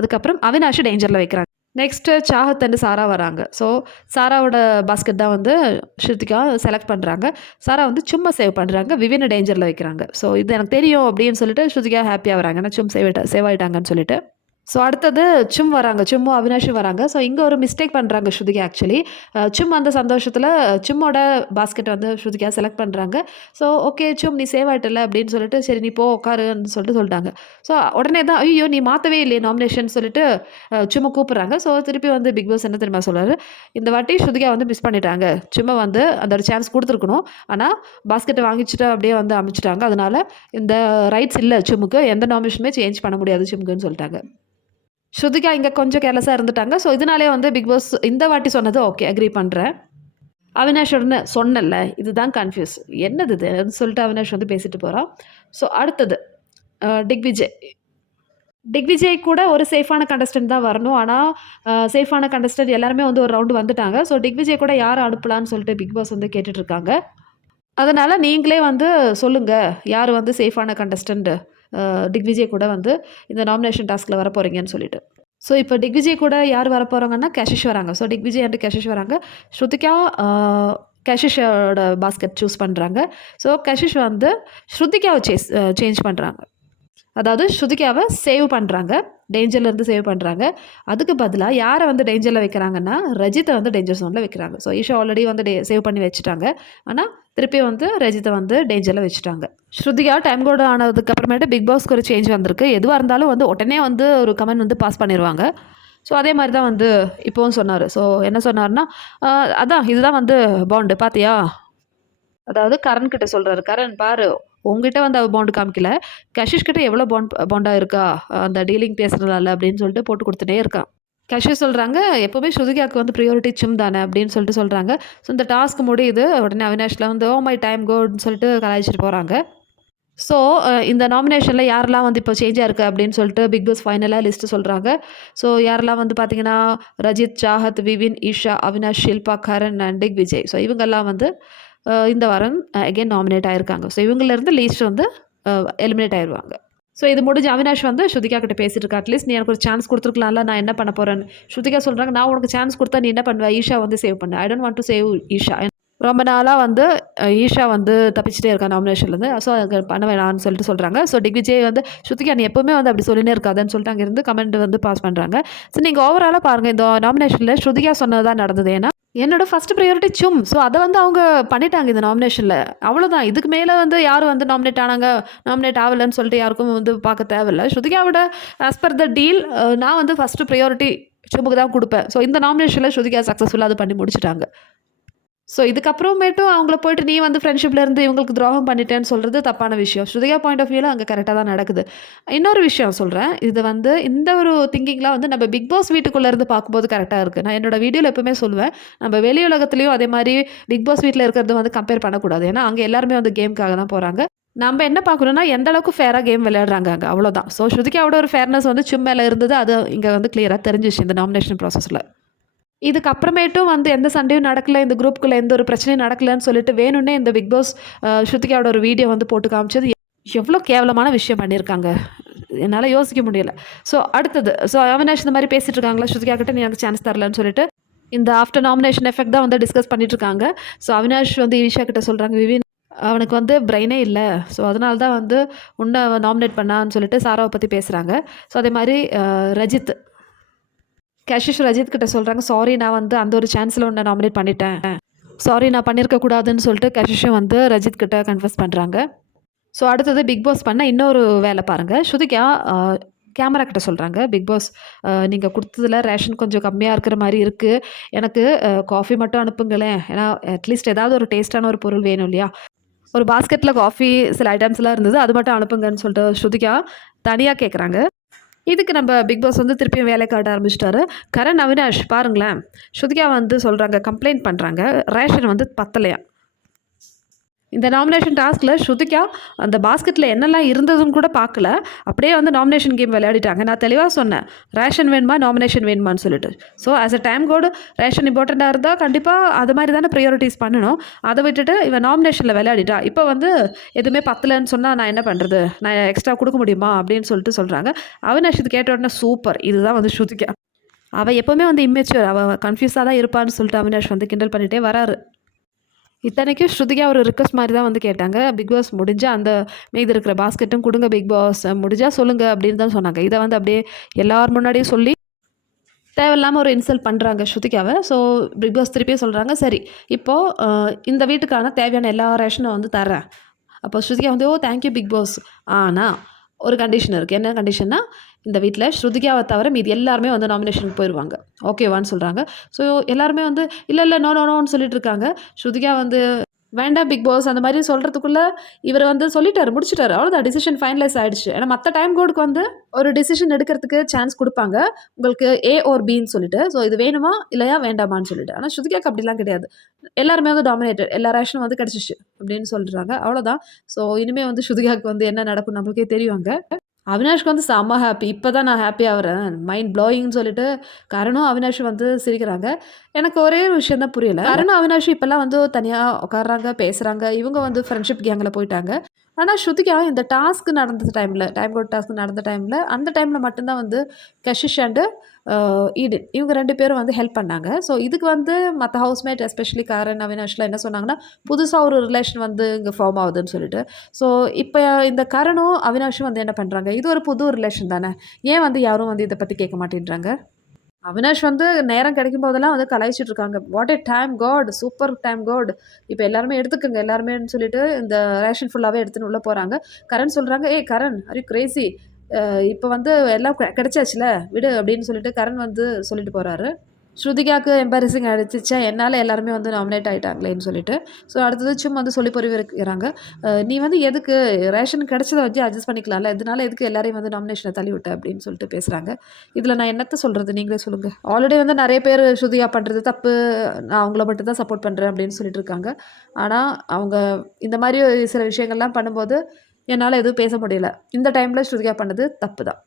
அதுக்கப்புறம் அவினாஷை டேஞ்சரில் வைக்கிறாங்க. நெக்ஸ்ட்டு சாஹத் அண்ட் சாரா வராங்க. ஸோ சாராவோட பாஸ்கெட் தான் வந்து ஸ்ருதிகா செலக்ட் பண்ணுறாங்க. சாரா வந்து சும்மா சேவ் பண்ணுறாங்க, விவினை டேஞ்சரில் வைக்கிறாங்க. ஸோ இது எனக்கு தெரியும் அப்படின்னு சொல்லிட்டு ஸ்ருதிகா ஹாப்பியாக வராங்க, ஏன்னா சேவ் ஆகிட்டாங்கன்னு சொல்லிட்டு. ஸோ அடுத்தது சும் வராங்க, சும்மும் அவினாஷும் வராங்க. ஸோ இங்கே ஒரு மிஸ்டேக் பண்ணுறாங்க ஸ்ருதிகா ஆக்சுவலி. சும் அந்த சந்தோஷத்தில் சும்மோட பாஸ்கெட் வந்து ஸ்ருதிகா செலக்ட் பண்ணுறாங்க. ஸோ ஓகே சும் நீ சேவ் ஆகிட்டல அப்படின்னு சொல்லிட்டு சரி நீ போ உட்காருன்னு சொல்லிட்டாங்க. ஸோ உடனே தான் ஐயோ நீ மாற்றவே இல்லையே நாமினேஷன் சொல்லிட்டு சும்மா கூப்பிட்றாங்க. ஸோ திருப்பி வந்து பிக் பாஸ் என்ன தெரியுமா சொல்கிறாரு, இந்த வாட்டி ஸ்ருதிகா வந்து மிஸ் பண்ணிட்டாங்க, சும்மா வந்து அந்த ஒரு சான்ஸ் கொடுத்துருக்கணும், ஆனால் பாஸ்கெட்டை வாங்கிச்சுட்டு அப்படியே வந்து அமைச்சிட்டாங்க, அதனால் இந்த ரைட்ஸ் இல்லை சும்முக்கு, எந்த நாமினேஷனுமே சேஞ்ச் பண்ண முடியாது சும்முக்குன்னு சொல்லிட்டாங்க. ஸ்ருதிகா இங்கே கொஞ்சம் கேர்லெஸ்ஸாக இருந்துட்டாங்க. ஸோ இதனாலே வந்து பிக் பாஸ் இந்த வாட்டி சொன்னது ஓகே அக்ரி பண்ணுறேன். அவினாஷ் உடனே சொன்னல இதுதான் கன்ஃபியூஸ், என்னது இதுன்னு சொல்லிட்டு அவினாஷ் வந்து பேசிட்டு போகிறான். ஸோ அடுத்தது டிக்விஜய் கூட ஒரு சேஃபான கண்டஸ்டன்ட் தான் வரணும். ஆனால் சேஃபான கண்டஸ்டன்ட் எல்லாருமே வந்து ஒரு ரவுண்டு வந்துட்டாங்க. ஸோ டிக்விஜய் கூட யாரை அனுப்பலான்னு சொல்லிட்டு பிக் பாஸ் வந்து கேட்டுட்ருக்காங்க. அதனால் நீங்களே வந்து சொல்லுங்கள் யார் வந்து சேஃபான கண்டஸ்டன்ட் டிக்விஜய் கூட வந்து இந்த நாமினேஷன் டாஸ்கில் வர போகிறீங்கன்னு சொல்லிட்டு. ஸோ இப்போ டிக்விஜய் கூட யார் வர போகிறாங்கன்னா கஷிஷ் வராங்க. ஸோ டிக்விஜய் அண்ட் கஷிஷ் வராங்க. ஸ்ருதிகா கஷிஷோட பாஸ்கெட் சூஸ் பண்ணுறாங்க. ஸோ கஷிஷ் வந்து ஸ்ருதிகாவை சேஞ்ச் பண்ணுறாங்க, அதாவது ஸ்ருதிகாவை சேவ் பண்ணுறாங்க, டேஞ்சர்லேருந்து சேவ் பண்ணுறாங்க. அதுக்கு பதிலாக யாரை வந்து டேஞ்சரில் வைக்கிறாங்கன்னா ரஜித்தை வந்து டேஞ்சர் ஜோனில் வைக்கிறாங்க. ஸோ ஈஷா ஆல்ரெடி வந்து சேவ் பண்ணி வச்சுட்டாங்க, ஆனால் திருப்பி வந்து ரஜித்தை வந்து டேஞ்சரில் வச்சுட்டாங்க. ஸ்ருதிகா டைம் கோட் ஆனதுக்கப்புறமேட்டு பிக் பாஸ்க்கு ஒரு சேஞ்ச் வந்திருக்கு. எதுவாக இருந்தாலும் வந்து உடனே வந்து ஒரு கமெண்ட் வந்து பாஸ் பண்ணிடுவாங்க. ஸோ அதே மாதிரி தான் வந்து இப்போவும் சொன்னார். ஸோ என்ன சொன்னார்னா அதான் இதுதான் வந்து பாண்டு பார்த்தியா, அதாவது கரண் கிட்ட சொல்கிறாரு, கரண் பாரு உங்ககிட்ட வந்து அவள் பாண்டு காமிக்கல, கஷிஷ் கிட்ட எவ்வளோ பாண்டாக இருக்கா அந்த டீலிங் பேசுகிறதால அப்படின்னு சொல்லிட்டு போட்டு கொடுத்துட்டே இருக்கான். கஷிஷ் சொல்கிறாங்க எப்போவுமே ஸ்ருதிகாவுக்கு வந்து ப்ரியாரிட்டி சும் தானே அப்படின்னு சொல்லிட்டு சொல்கிறாங்க. ஸோ இந்த டாஸ்க் முடியுது, உடனே அவினாஷில் வந்து ஓ மை டைம் கோட்னு சொல்லிட்டு கலாய்ச்சிட்டு போகிறாங்க. ஸோ இந்த நாமினேஷனில் யாரெல்லாம் வந்து இப்போ சேஞ்சாக இருக்குது அப்படின்னு சொல்லிட்டு பிக் பாஸ் ஃபைனலாக லிஸ்ட்டு சொல்கிறாங்க. ஸோ யாரெல்லாம் வந்து பார்த்திங்கன்னா ரஜித், சாஹத், விவின், ஈஷா, அவினாஷ், ஷில்பா, கரண் அண்ட் டிக்விஜய். ஸோ இவங்கெல்லாம் வந்து இந்த வாரம் அகெயின் நாமினேட் ஆகிருக்காங்க. ஸோ இவங்களிருந்து லீஸ்ட் வந்து எலிமினேட் ஆயிடுவாங்க. ஸோ இது முடிஞ்சு அவினாஷ் வந்து ஸ்ருதிகா கிட்ட பேசிட்டு இருக்கா, அட்லீஸ்ட் நீ எனக்கு ஒரு சான்ஸ் கொடுத்துருக்கலாம்ல, நான் என்ன பண்ண போகிறேன்னு. ஸ்ருதிகா சொல்கிறாங்க நான் உனக்கு சான்ஸ் கொடுத்தா நீ என்ன பண்ணுவ, ஈஷா வந்து சேவ் பண்ணு, I don't want to save Isha. ரொம்ப நாளாக வந்து ஈஷா வந்து தப்பிச்சிட்டே இருக்கா நாமினேஷன்லேருந்து, ஸோ அதுக்கு பண்ண வேணாம்னு சொல்லிட்டு சொல்கிறாங்க. ஸோ டிக்விஜய் வந்து ஸ்ருதிகா நீ எப்போவுமே வந்து அப்படி சொல்லினே இருக்காதுன்னு சொல்லிட்டு அங்கேருந்து கமெண்ட் வந்து பாஸ் பண்ணுறாங்க. ஸோ நீங்கள் ஓவராலாக பாருங்கள், இந்த நாமினேஷனில் ஸ்ருதிகா சொன்னது தான் நடந்தது. ஏன்னா என்னோட ஃபஸ்ட் ப்ரையாரிட்டி சும். ஸோ அதை வந்து அவங்க பண்ணிட்டாங்க இந்த நாமினேஷனில், அவ்வளோதான். இதுக்கு மேலே வந்து யார் வந்து நாமினேட் ஆனாங்க நாமினேட் ஆகலைன்னு சொல்லிட்டு யாருக்கும் வந்து பார்க்க தேவையில்லை. ஸ்ருதிகாவோட ஆஸ் பர் த டீல் நான் வந்து ஃபஸ்ட்டு ப்ரையாரிட்டி சும்முக்கு தான் கொடுப்பேன். ஸோ இந்த நாமினேஷனில் ஸ்ருதிகா சக்ஸஸ்ஃபுல்லாக அது பண்ணி முடிச்சிட்டாங்க. ஸோ இதுக்கப்புறமேட்டும் அவங்கள போய்ட்டு நீ வந்து ஃப்ரெண்ட்ஷிப்பில் இருந்து இவங்களுக்கு துரோகம் பண்ணிட்டேன்னு சொல்கிறது தப்பான விஷயம். ஸ்ருதிகா பாயிண்ட் ஆஃப் வியூவில் அங்கே கரெக்டாக தான் நடக்குது. இன்னொரு விஷயம் சொல்கிறேன், இது வந்து இந்த ஒரு திங்கிங்லாம் வந்து நம்ம பிக் பாஸ் வீட்டுக்குள்ளேருந்து பார்க்கும்போது கரெக்டாக இருக்குது. நான் என்னோட வீடியோவில் எப்பவுமே சொல்லுவேன், நம்ம வெளி உலகத்துலேயும் அதே மாதிரி பிக் பாஸ் வீட்டில் இருக்கிறது வந்து கம்பேர் பண்ணக்கூடாது. ஏன்னா அங்கே எல்லாருமே வந்து கேமுக்காக தான் போகிறாங்க. நம்ம என்ன பார்க்கணும்னா, எந்த அளவுக்கு ஃபேரா கேம் விளையாடுறாங்க அங்க, அவ்வளோதான். ஸோ ஸ்ருதிகாவோட ஒரு ஃபேர்னஸ் வந்து சிம் மேல இருந்தது. அது இங்க வந்து கிளியரா தெரிஞ்சுச்சு இந்த நாமினேஷன் ப்ராசஸ்ல. இதுக்கப்புறமேட்டும் வந்து எந்த சண்டையும் நடக்கல, இந்த குரூப்குள்ள எந்த ஒரு பிரச்சனையும் நடக்கலன்னு சொல்லிட்டு வேணும்னே இந்த பிக் பாஸ் ஸ்ருதிகாவோட ஒரு வீடியோ வந்து போட்டு காமிச்சது எவ்வளோ கேவலமான விஷயம் பண்ணியிருக்காங்க. என்னால யோசிக்க முடியல. ஸோ அடுத்தது அவினாஷ் இந்த மாரி பேசிட்டு இருக்காங்களா, ஸ்ருதிகா கிட்ட நீ எனக்கு சான்ஸ் தரலன்னு சொல்லிட்டு, இந்த ஆஃப்டர் நாமினேஷன் எஃபெக்ட் தான் வந்து டிஸ்கஸ் பண்ணிட்டு இருக்காங்க. ஸோ அவினாஷ் வந்து ஈஷா கிட்ட சொல்றாங்க, "விவின் அவனுக்கு வந்து பிரெயினே இல்ல. ஸோ அதனால தான் வந்து உன்ன நாமினேட் பண்ணான்னு" சொல்லிட்டு சாராவ பத்தி பேசுறாங்க. ஸோ அதே மாரி ரஜித் கஷிஷ் ரஜித் கிட்ட சொல்றாங்க, "சாரி நான் வந்து அந்த ஒரு சான்ஸ்ல உன்ன நாமினேட் பண்ணிட்டேன். சாரி நான் பண்ணியிருக்க கூடாதுன்னு" சொல்லிட்டு கஷிஷும் வந்து ரஜித் கிட்ட கன்ஃபஸ் பண்றாங்க. ஸோ அடுத்தது பிக் பாஸ் பண்ண இன்னொரு வேலை பாருங்க. ஸ்ருதிகா கேமரா கிட்ட சொல்றாங்க, "பிக் பாஸ் நீங்க குடுத்ததுல ரேஷன் கொஞ்சம் கம்மியா இருக்கிற மாரி இருக்கு. எனக்கு காஃபி மட்டும் அனுப்புங்களேன். ஏன்னா அட்லீஸ்ட் ஏதாவது ஒரு டேஸ்ட்டான ஒரு பொருள் வேணும் இல்லையா? ஒரு பாஸ்கெட்ல காஃபி சில ஐட்டம்ஸ்லாம் இருந்தது. அது மட்டும் அனுப்புங்கன்னு" சொல்லிட்டு ஸ்ருதிகா தனியா கேட்குறாங்க. இதுக்கு நம்ம பிக் பாஸ் வந்து திருப்பியும் வேலை காட்ட ஆரம்பிச்சிட்டாரு. கரண், அவினாஷ் பாருங்களேன். ஸ்ருதிகா வந்து சொல்றாங்க, கம்ப்ளைண்ட் பண்றாங்க. ரேஷன் வந்து பத்தலையாம். இந்த நாமினேஷன் டாஸ்க்ல ஸ்ருதிகா அந்த பாஸ்கெட்ல என்னெல்லாம் இருந்ததுன்னு கூட பார்க்கல. அப்படியே வந்து நாமினேஷன் கேம் விளையாடிட்டாங்க. நான் தெளிவா சொன்னேன், ரேஷன் வேணுமா, நாமினேஷன் வேணுமான்னு சொல்லிட்டு. So as a time code ration இம்பார்ட்டண்ட்டாக இருந்தால் கண்டிப்பாக அது மாதிரி தானே ப்ரையாரிட்டிஸ் பண்ணணும். அதை விட்டுட்டு இவன் நாமினேஷனில் விளையாடிட்டா. இப்போ வந்து எதுவுமே பத்தலைன்னு சொன்னால் நான் என்ன பண்ணுறது? நான் எக்ஸ்ட்ரா கொடுக்க முடியுமா அப்படின்னு சொல்லிட்டு சொல்கிறாங்க. அவினாஷ் இது கேட்ட உடனே சூப்பர், இதுதான் வந்து ஸ்ருதிகா. அவள் எப்போவுமே வந்து இம்மெச்சூர், அவள் கன்ஃபியூஸாக தான் இருப்பான்னு சொல்லிட்டு அவினாஷ் வந்து கிண்டல் பண்ணிகிட்டே வராரு. இத்தனைக்கும் ஸ்ருதிகா ஒரு ரிக்வெஸ்ட் மாதிரி தான் வந்து கேட்டாங்க. பிக் பாஸ் முடிஞ்சா அந்த மீதி இருக்கிற பாஸ்கெட்டும் குடுங்க பிக் பாஸ். முடிஞ்சா சொல்லுங்க அப்படின்னு தான் சொன்னாங்க. இத வந்து அப்படியே எல்லார் முன்னாடியும் சொல்லி தேவையில்லாம ஒரு இன்சல்ட் பண்றாங்க ஸ்ருதிகாவ. ஸோ பிக் பாஸ் திருப்பியும் சொல்றாங்க, "சரி இப்போ இந்த வீட்டுக்கான தேவையான எல்லா ரேஷனும் வந்து தர்றேன்." அப்போ ஸ்ருதிகா வந்து, "oh thank you Bigg Boss. ஆனா ஒரு கண்டிஷன் இருக்கு." என்ன கண்டிஷன்னா, இந்த வீட்ல ஸ்ருதிகாவ தவிர மீதி எல்லாருமே வந்து நாமினேஷனுக்கு போயிருவாங்க. ஓகேவான்னு சொல்றாங்க. ஸோ எல்லாருமே வந்து, "இல்ல, இல்ல. நோ, நோ, நோன்னு" சொல்லிட்டு இருக்காங்க. ஸ்ருதிகா வந்து, "வேண்டாம் பிக் பாஸ்" அந்த மாரி சொல்றதுக்குள்ள இவரு வந்து சொல்லிட்டாரு, முடிச்சுட்டாரு. அவ்வளோதான், டிசிஷன் ஃபைனலைஸ் ஆயிடுச்சு. ஏன்னா மத்த டைம் கோடுக்கு வந்து ஒரு டிசிஷன் எடுக்கிறதுக்கு சான்ஸ் குடுப்பாங்க. உங்களுக்கு ஏ ஆர் பின்னு சொல்லிட்டு. ஸோ இது வேணுமா? இல்லையா? வேண்டாமான்னு சொல்லிட்டு. ஆனா ஸ்ருதிகாக்கு அப்படிலாம் கிடையாது. எல்லாருமே வந்து டாமினேட்டட். எல்லா ரேஷனும் வந்து கிடைச்சிச்சு அப்படின்னு சொல்றாங்க. அவ்வளோதான். ஸோ இனிமே வந்து ஸ்ருதிகாக்கு வந்து என்ன நடக்கும்னு நம்மளுக்கே தெரியும் அங்க. அவினாஷ்க்கு வந்து செம்ம ஹாப்பி. இப்ப தான் நான் ஹாப்பி ஆவுறேன். மைண்ட் ப்ளோயிங்ன்னு சொல்லிட்டு கரணும், அவினாஷும் வந்து சிரிக்கிறாங்க. எனக்கு ஒரே ஒரு விஷயம் தான் புரியல. கரணும், அவினாஷும் இப்பலாம் வந்து தனியா உட்கார்றாங்க, பேசுறாங்க. இவங்க வந்து ஃப்ரெண்ட்ஷிப் கேங்ல போயிட்டாங்க. ஆனா ஸ்ருதிகா இந்த டாஸ்க் நடந்த டைம்ல, டைம் கோட் டாஸ்க் நடந்த டைம்ல, அந்த டைம்ல மட்டும் தான் வந்து கஷிஷ் அண்ட் ஈடென் இவங்க 2 பேரும் வந்து ஹெல்ப் பண்ணாங்க. ஸோ இதுக்கு வந்து மத்த ஹவுஸ்மேட் எஸ்பெஷலி கரண், அவினாஷ்லாம் என்ன சொன்னாங்கன்னா, புதுசா ஒரு ரிலேஷன் வந்து இங்க ஃபார்ம் ஆகுதுன்னு சொல்லிட்டு. ஸோ இப்ப இந்த கரணும், அவினாஷும் வந்து என்ன பண்றாங்க, இது ஒரு புது ரிலேஷன் தானே. ஏன் வந்து யாரும் வந்து இத பத்தி கேட்க மாட்டேன்றாங்க? அவினாஷ் வந்து நேரம் கிடைக்கும் போதெல்லாம் வந்து கலாய்ச்சிட்டு இருக்காங்க. What a time god! Super time god! இப்ப எல்லாருமே எடுத்துக்கங்க எல்லாருமேன்னு சொல்லிட்டு இந்த ரேஷன் ஃபுல்லாவே எடுத்துன்னு உள்ள போறாங்க. கரண் சொல்றாங்க, "ஏய் கரண், ஆர் யூ கிரேசி? இப்ப வந்து எல்லாம் கிடைச்சாச்சுல விடு" அப்படின்னு சொல்லிட்டு கரண் வந்து சொல்லிட்டு போறாரு. ஸ்ருதிகாவுக்கு எம்பாரசிங் ஆயிடுச்சு. ச்சே! என்னால எல்லாருமே வந்து நாமினேட் ஆயிட்டாங்களேன்னு சொல்லிட்டு. ஸோ அடுத்தது சும்மா வந்து சொல்லி பொறிவிக்கிறாங்க. "நீ வந்து எதுக்கு ரேஷன் கிடைச்சத வச்சு அட்ஜஸ்ட் பண்ணிக்கலாம்ல. இதனால எதுக்கு எல்லாரையும் வந்து நாமினேஷன்ல தள்ளி விட்ட?" அப்படின்னு சொல்லிட்டு பேசுறாங்க. இதில நான் என்னத்த சொல்றது? நீங்களே சொல்லுங்க. ஆல்ரெடி வந்து நெறைய பேர் ஸ்ருதிகா பண்றது தப்பு. நான் அவங்கள மட்டும் தான் சப்போர்ட் பண்றேன் அப்படின்னு சொல்லிட்டு இருக்காங்க. ஆனா, அவங்க இந்த மாரி சில விஷயங்கள்லாம் பண்ணும்போது, என்னால எதுவும் பேச முடியல. இந்த டைம்ல ஸ்ருதிகா பண்ணது தப்பு தான்.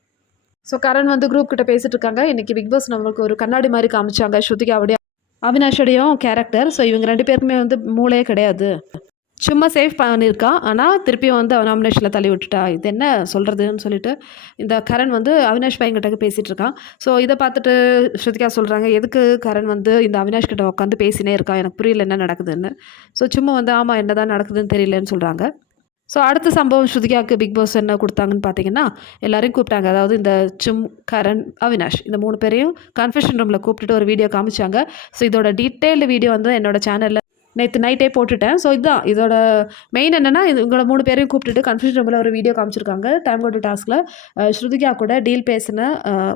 ஸோ கரண் வந்து குரூப் கிட்ட பேசிட்டு இருக்காங்க. இன்னைக்கு பிக் பாஸ் நம்மளுக்கு ஒரு கண்ணாடி மாரி காமிச்சாங்க. ஸ்ருதிகாவுடைய, அவினாஷோடையும் கேரக்டர். ஸோ இவங்க 2 பேருக்குமே வந்து மூளையே கிடையாது. சும்மா சேவ் பண்ணியிருக்கா. ஆனா திருப்பியும் வந்து அவ நாமினேஷன்ல தள்ளி விட்டுட்டா. இது என்ன சொல்றதுன்னு சொல்லிட்டு இந்த கரண் வந்து அவினாஷ் பையன்கிட்ட பேசிட்டு இருக்கான். ஸோ இத பார்த்துட்டு ஸ்ருதிகா சொல்றாங்க, "எதுக்கு கரண் வந்து இந்த அவினாஷ் கிட்ட உட்காந்து பேசினே இருக்கான். எனக்கு புரியல என்ன நடக்குதுன்னு." ஸோ சும்மா வந்து, "ஆமா என்னதான் நடக்குதுன்னு தெரியலன்னு" சொல்றாங்க. ஸோ அடுத்த சம்பவம் ஸ்ருதிகாவுக்கு பிக் பாஸ் என்ன குடுத்தாங்கன்னு பார்த்தீங்கன்னா, எல்லாரையும் கூப்பிட்டாங்க. அதாவது இந்த கரண், அவினாஷ் இந்த 3 பேரையும் கன்ஃபெஷன் ரூம்ல கூப்பிட்டுட்டு ஒரு வீடியோ காமிச்சாங்க. ஸோ இதோட டீட்டெயில்டு வீடியோ வந்து என்னோட சேனல்ல நேத்து நைட்டே போட்டுட்டேன். ஸோ இதுதான் இதோட மெயின் என்னன்னா, இவங்கள 3 பேரையும் கூப்பிட்டுட்டு கன்ஃபெஷன் ரூம்ல ஒரு வீடியோ காமிச்சிருக்காங்க. டைம் கோட் டாஸ்க்ல ஸ்ருதிகா கூட டீல் பேசின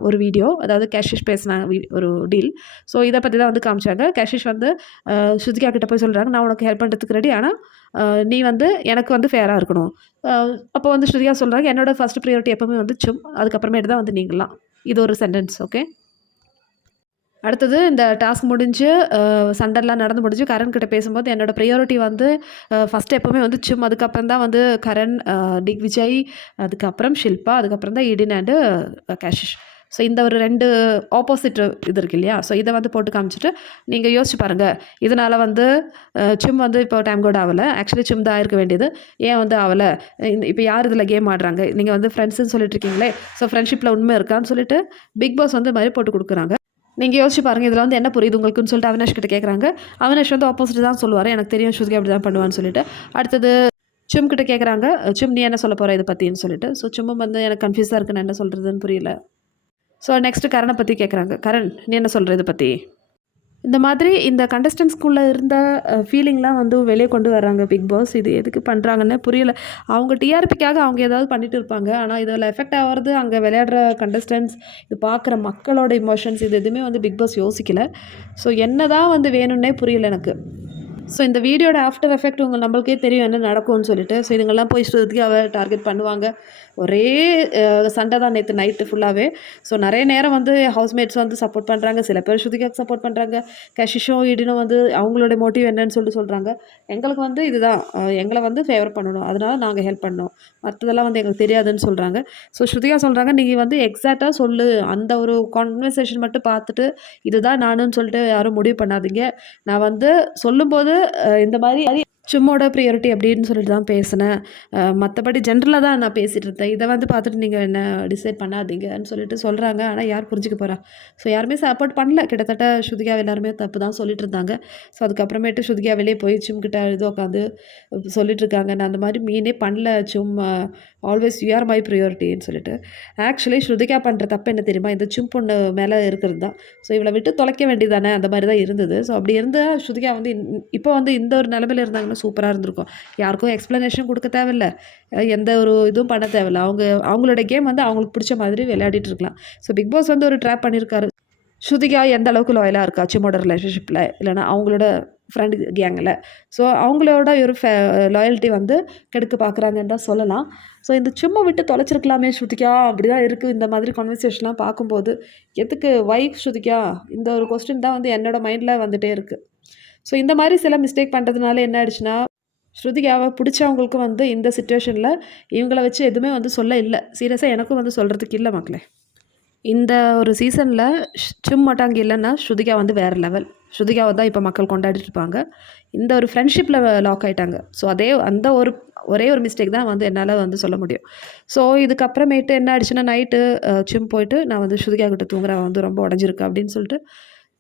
ஒரு வீடியோ. அதாவது கேஷிஷ் பேசின ஒரு டீல். ஸோ இத பத்தி தான் வந்து காமிச்சாங்க. கேஷிஷ் வந்து ஸ்ருதிகா கிட்ட போய் சொல்றாங்க, "நான் உனக்கு ஹெல்ப் பண்றதுக்கு ரெடி. ஆனா நீ வந்து எனக்கு வந்து ஃபேரா இருக்கணும்." அப்போ வந்து ஸ்ருதிகா சொல்றாங்க, "என்னோட ஃபர்ஸ்ட் பிரையாரிட்டி எப்பவுமே வந்து அதுக்கப்புறமேட்டு தான் வந்து நீங்கலாம்." இது ஒரு சென்டென்ஸ். ஓகே. அடுத்தது இந்த டாஸ்க் முடிஞ்சு சண்டைலாம் நடந்து முடிஞ்சு கரண் கிட்ட பேசும்போது என்னோடய ப்ரையாரிட்டி வந்து ஃபஸ்ட்டு எப்போவுமே வந்து சிம், அதுக்கப்புறம் தான் வந்து கரண், திக்விஜய், அதுக்கப்புறம் ஷில்பா, அதுக்கப்புறம் தான் இடின் அண்டு கேஷிஷ். ஸோ இந்த ஒரு 2 ஆப்போசிட் இது இருக்கு இல்லையா? ஸோ இதை வந்து போட்டு காமிச்சிட்டு நீங்கள் யோசிச்சு பாருங்கள். இதனால் வந்து சிம் வந்து இப்போ டைம் கோட் ஆகலை. ஆக்சுவலி சிம் தான் இருக்க வேண்டியது. ஏன் வந்து ஆகலை? இப்போ யார் இதில் கேம் ஆடுறாங்க? நீங்கள் வந்து ஃப்ரெண்ட்ஸுன்னு சொல்லிட்டு இருக்கீங்களே, ஸோ ஃப்ரெண்ட்ஷிப்பில் உண்மை இருக்கான்னு சொல்லிட்டு பிக் பாஸ் வந்து மாதிரி போட்டு கொடுக்குறாங்க. நீங்கள் யோசிச்சு பாருங்கள், இதில் வந்து என்ன புரியுது உங்களுக்குன்னு சொல்லிட்டு அவினாஷ் கிட்ட கேட்குறாங்க. அவினாஷ் வந்து ஆப்போசிட் தான் சொல்லுவார், எனக்கு தெரியும் ஸ்ருதிகா அப்படி தான் பண்ணுவான்னு சொல்லிட்டு. அடுத்தது சிம் கிட்ட கேட்குறாங்க, சிம் நீ என்ன சொல்ல போகிற இதை பற்றின்னு சொல்லிட்டு. ஸோ சிம்மும் வந்து எனக்கு கன்ஃபியூஸாக இருக்குது, நான் என்ன சொல்கிறதுன்னு புரியல. ஸோ நெக்ஸ்ட்டு கரணை பற்றி கேட்குறாங்க, கரண் நீ என்ன சொல்கிற இதை பற்றி? இந்த மாதிரி இந்த கண்டஸ்டன்ஸ்குள்ளே இருந்த ஃபீலிங்லாம் வந்து வெளியே கொண்டு வர்றாங்க பிக் பாஸ். இது எதுக்கு பண்ணுறாங்கன்னு புரியல. அவங்க டிஆர்பிக்காக அவங்க ஏதாவது பண்ணிட்டு இருப்பாங்க. ஆனால் இதில் எஃபெக்ட் ஆகிறது அங்கே விளையாடுற கண்டஸ்டன்ஸ், இது பார்க்குற மக்களோட இமோஷன்ஸ், இது எதுவுமே வந்து பிக் பாஸ் யோசிக்கல. ஸோ என்ன தான் வந்து வேணும்னே புரியல எனக்கு. ஸோ இந்த வீடியோட ஆஃப்டர் எஃபெக்ட் நம்மளுக்கே தெரியும் என்ன நடக்கும்னு சொல்லிட்டு. ஸோ இதுங்கெல்லாம் போய் ஸ்ருதிகாவை டார்கெட் பண்ணுவாங்க. ஒரே சண்டை தான் நேற்று நைட்டு ஃபுல்லாகவே. ஸோ நிறைய நேரம் வந்து ஹவுஸ்மேட்ஸ் வந்து சப்போர்ட் பண்ணுறாங்க, சில பேர் ஸ்ருதிகாவுக்கு சப்போர்ட் பண்ணுறாங்க. கஷிஷும் இடினும் வந்து அவங்களோட மோட்டிவ் என்னன்னு சொல்லிட்டு சொல்கிறாங்க. எங்களுக்கு வந்து இதுதான், எங்களை வந்து ஃபேவர் பண்ணணும், அதனால நாங்கள் ஹெல்ப் பண்ணோம், மற்றதெல்லாம் வந்து எங்களுக்கு தெரியாதுன்னு சொல்கிறாங்க. ஸோ ஸ்ருதிகா சொல்கிறாங்க, நீங்கள் வந்து எக்ஸாக்டாக சொல்லு, அந்த ஒரு கான்வர்சேஷன் மட்டும் பார்த்துட்டு இதுதான் நானுன்னு சொல்லிட்டு யாரும் முடிவு பண்ணாதீங்க. நான் வந்து சொல்லும்போது இந்த மாதிரி சிம்மோட ப்ரியாரிட்டி அப்படின்னு சொல்லிட்டு தான் பேசினேன், மற்றபடி ஜென்ரலாக தான் நான் பேசிகிட்டு இருந்தேன், இதை வந்து பார்த்துட்டு நீங்கள் என்ன டிசைட் பண்ணாதீங்கன்னு சொல்லிட்டு சொல்கிறாங்க. ஆனால் யார் புரிஞ்சுக்க போகிறா? ஸோ யாருமே சப்போர்ட் பண்ணல. கிட்டத்தட்ட ஸ்ருதிகா எல்லாருமே தப்பு தான் சொல்லிட்டு இருந்தாங்க. ஸோ அதுக்கப்புறமேட்டு ஸ்ருதிகா வெளியே போய் சிம்கிட்ட இது உட்காந்து சொல்லிட்டு இருக்காங்க, நான் அந்த மாதிரி மீனே பண்ணல சிம், ஆல்வேஸ் யூ ஆர் மை ப்ரியாரிட்டின்னு சொல்லிட்டு. ஆக்சுவலி ஸ்ருதிகா பண்ணுற தப்பு என்ன தெரியுமா? இந்த சிம் பொண்ணு மேலே இருக்கிறது தான். ஸோ இவளை விட்டு தொலைக்க வேண்டியதானே, அந்த மாதிரி தான் இருந்தது. ஸோ அப்படி இருந்தால் ஸ்ருதிகா வந்து இப்போ வந்து இந்த ஒரு நிலமையில் இருந்தாங்கன்னா சூப்பராக இருந்திருக்கும். யாருக்கும் எக்ஸ்ப்ளனேஷன் கொடுக்க தேவையில்ல, எந்த ஒரு இதுவும் பண்ண தேவையில்ல. அவங்களோட கேம் வந்து அவங்களுக்கு பிடிச்ச மாதிரி விளையாடிட்டு இருக்கலாம். ஸோ பிக் பாஸ் வந்து ஒரு ட்ராப் பண்ணியிருக்காரு. ஸ்ருதிகா எந்த அளவுக்கு லாயலாக இருக்கா சிம்மோட ரிலேஷன்ஷிப்பில், இல்லைனா அவங்களோட ஃப்ரெண்டு கேங்கில். ஸோ அவங்களோட ஒரு லாயல்ட்டி வந்து கெடுக்க பார்க்குறாங்கன்னு தான் சொல்லலாம். ஸோ இந்த சும்மா விட்டு தொலைச்சிருக்கலாமே ஸ்ருதிகா, அப்படி தான் இருக்குது இந்த மாதிரி கான்வர்சேஷன்லாம் பார்க்கும்போது. எதுக்கு வைஃப் ஸ்ருதிகா, இந்த ஒரு கொஸ்டின் தான் வந்து என்னோடய மைண்டில் வந்துகிட்டே இருக்குது. ஸோ இந்த மாதிரி சில மிஸ்டேக் பண்ணுறதுனால என்ன ஆயிடுச்சுன்னா, ஸ்ருதிகாவை பிடிச்சவங்களுக்கு வந்து இந்த சிச்சுவேஷனில் இவங்கள வச்சு எதுவுமே வந்து சொல்ல இல்லை. சீரியஸாக எனக்கும் வந்து சொல்கிறதுக்கு இல்லை மக்களே. இந்த ஒரு சீசனில் சிம் மட்டும் அங்கே இல்லைன்னா ஸ்ருதிகா வந்து வேறு லெவல். ஸ்ருதிகாவை தான் இப்போ மக்கள் கொண்டாடிட்டு இருப்பாங்க. இந்த ஒரு ஃப்ரெண்ட்ஷிப்பில் லாக் ஆகிட்டாங்க. ஸோ அந்த ஒரே ஒரு மிஸ்டேக் தான் வந்து என்னால் வந்து சொல்ல முடியும். ஸோ இதுக்கப்புறமேட்டு என்ன ஆயிடுச்சுன்னா, நைட்டு சிம் போயிட்டு நான் வந்து ஸ்ருதிகா கிட்ட தூங்குறேன், வந்து ரொம்ப உடஞ்சிருக்கு அப்படின்னு சொல்லிட்டு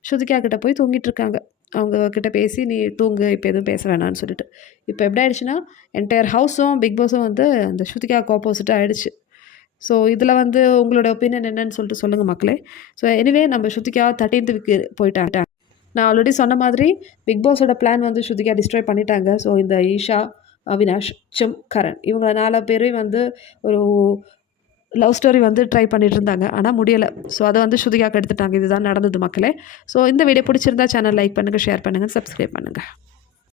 ஸ்ருதிகா கிட்ட போய் தூங்கிட்டு இருக்காங்க. அவங்க கிட்ட பேசி நீ தூங்கு, இப்போ எதுவும் பேச வேணான்னு சொல்லிட்டு. இப்போ எப்படி ஆயிடுச்சுன்னா, என்டையர் ஹவுஸும் பிக் பாஸும் வந்து அந்த ஸ்ருதிகாவுக்கு ஆப்போசிட்டாக ஆகிடுச்சு. ஸோ இதில் வந்து உங்களோட ஒப்பீனியன் என்னன்னு சொல்லிட்டு சொல்லுங்கள் மக்களே. ஸோ எனிவே நம்ம ஸ்ருதிகா 13th வீக்கு போயிட்டாங்க. நான் ஆல்ரெடி சொன்ன மாதிரி பிக் பாஸோட பிளான் வந்து ஸ்ருதிகா டிஸ்ட்ராய் பண்ணிட்டாங்க. ஸோ இந்த ஈஷா, அவினாஷ், சிம், கரண் இவங்க 4 பேரையும் வந்து ஒரு லவ் ஸ்டோரி வந்து ட்ரை பண்ணிட்டு இருந்தாங்க, ஆனால் முடியலை. ஸோ அதை வந்து ஸ்ருதிகாவுக்கு எடுத்துட்டாங்க. இதுதான் நடந்தது மக்களே. ஸோ இந்த வீடியோ பிடிச்சிருந்தா சேனல் லைக் பண்ணுங்கள், ஷேர் பண்ணுங்கள், சப்ஸ்கிரைப் பண்ணுங்கள்.